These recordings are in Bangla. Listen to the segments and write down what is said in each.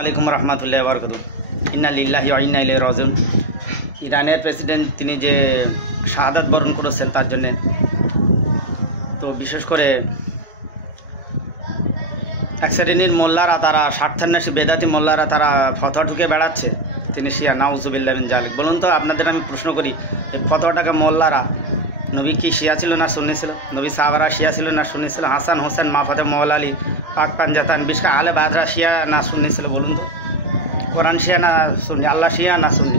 আলাইকুম রহমতুল্লাহ বরকাত। ইন্না লিল্লাহি ওয়া ইন্না ইলাইহি রাজিউন। ইরানের প্রেসিডেন্ট তিনি যে শাহাদাত বরণ করেছেন তার জন্যে তো বিশেষ করে এক শ্রেণীর মোল্লারা, তারা স্বার্থান্বেষী বেদাতি মোল্লারা, তারা ফতোয়া ঢুকে বেড়াচ্ছে তিনি শিয়া, নাউজুবিল্লাহ মিন জালিক। বলুন তো, আপনাদের আমি প্রশ্ন করি, এই ফতোয়াটাকে মোল্লারা, নবী কি শিয়া ছিল না সুন্নি ছিল? নবী সাহাবারা শিয়া ছিল না সুন্নি ছিল? হাসান হোসেন, মা ফাতেমা, মওলা আলী, পাক পাঞ্জাতান, বিশকা আলে বাদরা শিয়া না সুন্নি ছিল? বলুন তো, কোরআন শিয়া না সুন্নি? আল্লাহ শিয়া না সুন্নি?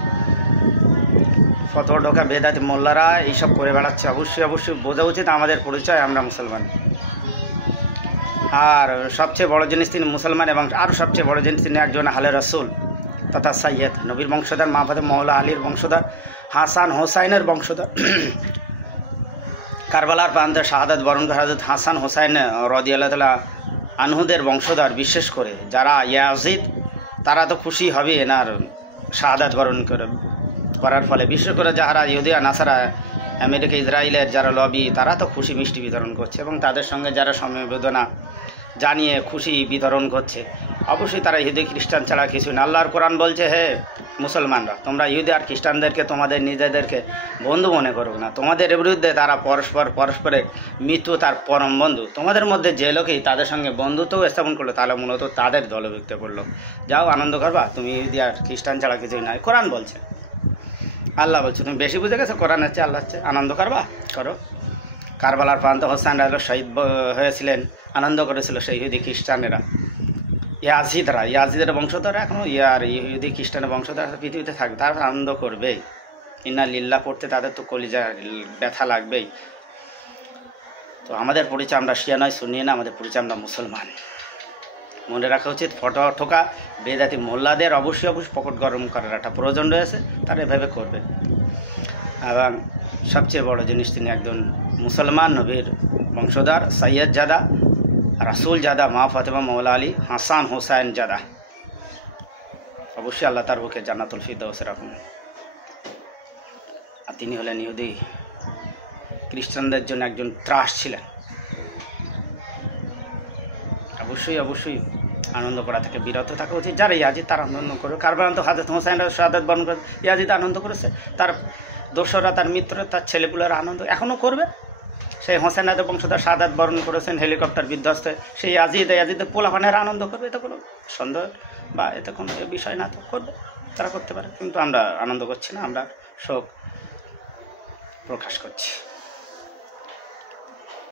ফতোয়া ঢোকা বেদাতি মোল্লারা এইসব করে বেড়াচ্ছে। অবশ্যই অবশ্যই বোঝা উচিত আমাদের পরিচয়, আমরা মুসলমান। আর সবচেয়ে বড় জিনিস তিনি মুসলমান, এবং আরও সবচেয়ে বড় জিনিস তিনি একজন আহলে রাসূল তথা সাইয়্যেদ, নবীর বংশধর, মা ফাতেমা, মওলা আলীর বংশধর, হাসান হোসাইনের বংশধর। কারবালার প্রান্তে শাহাদাত বরণ করা হযরত হাসান হোসাইন রাদিয়াল্লাহু তাআলা আনহুদের বংশধর, বিশেষ করে যারা ইয়াজিদ, তারা তো খুশি হবে এনার শাহাদাত বরণ করার ফলে। বিশেষ করে যারা ইহুদি নাসারা, আমেরিকা, ইসরায়েলের যারা লবি, তারা তো খুশি মিষ্টি বিতরণ করছে, এবং তাদের সঙ্গে যারা সমবেদনা জানিয়ে খুশি বিতরণ করছে। অবশ্যই তারা ইহুদি খ্রিস্টান ছাড়া কিছু না। আল্লাহর কোরআন বলছে, হে মুসলমানরা, তোমরা ইহুদি আর খ্রিস্টানদেরকে তোমাদের নিজেদেরকে বন্ধু মনে করো না। তোমাদের বিরুদ্ধে তারা পরস্পরের মৃত্যু, তার পরম বন্ধু। তোমাদের মধ্যে যে লোকই তাদের সঙ্গে বন্ধুত্ব স্থাপন করলো, তাহলে মূলত তাদের দলভুক্ত করলো। যাও আনন্দ করবা, তুমি ইহুদি আর খ্রিস্টান ছাড়া কিছুই নয়। কোরআন বলছে, আল্লাহ বলছে, তুমি বেশি বুঝে গেছো, কোরআন হচ্ছে আল্লাহ হচ্ছে, আনন্দ করবা, করো। কারবালার প্রান্ত হোসেন রাদিয়াল্লাহু শহীদ হয়েছিলেন, আনন্দ করেছিল সেই ইহুদি খ্রিস্টানেরা, ইয়াজিদের বংশধর। এখনও ইহুদি খ্রিস্টানের বংশধর পৃথিবীতে থাকবে, তারা আনন্দ করবেই। ইন্না লিল্লাহ পড়তে তাদের তো কলিজা ব্যথা লাগবেই। তো আমাদের পরিচয় আমরা শিয়া নয়, সুন্নি না, আমাদের পরিচয় আমরা মুসলমান। মনে রাখা উচিত, ফতোয়া ঠোকা বেদাতি মোল্লাদের অবশ্যই পকেট গরম করার একটা প্রয়োজন রয়েছে, তারা এভাবে করবে। এবং সবচেয়ে বড় জিনিস, তিনি একজন মুসলমান, নবীর বংশধর, সাইয়্যেদ জাদা, রাসূল জাদা, মা ফাতেমা, মওলা আলী, হাসান হোসাইন জাদা। অবশ্যই আল্লাহ তার বুকে জান্নাতুল ফিরদাউস রাখুন। আর তিনি হলেন ইহুদি খ্রিস্টানদের জন্য একজন ত্রাস ছিলেন। অবশ্যই আনন্দ করা থেকে বিরত থাকা উচিত। যারা ইয়াজিদ, তার আনন্দ করবে। কারবালার তো হযরত হোসাইন শাহাদাত বরণ করে, ইয়াজিদ আনন্দ করেছে, তার দোসররা, তার মিত্র, তার ছেলেপুলেরা আনন্দ এখনও করবে। সেই হোসেনাদের বংশধর শাহাদাত বরণ করেছেন হেলিকপ্টার বিধ্বস্তে, সেই ইয়াজিদের পোলাপানের আনন্দ করবে। এতে কোনো সন্দেহ বা এতে কোনো বিষয় না, তো করবে, তারা করতে পারে। কিন্তু আমরা আনন্দ করছি না, আমরা শোক প্রকাশ করছি।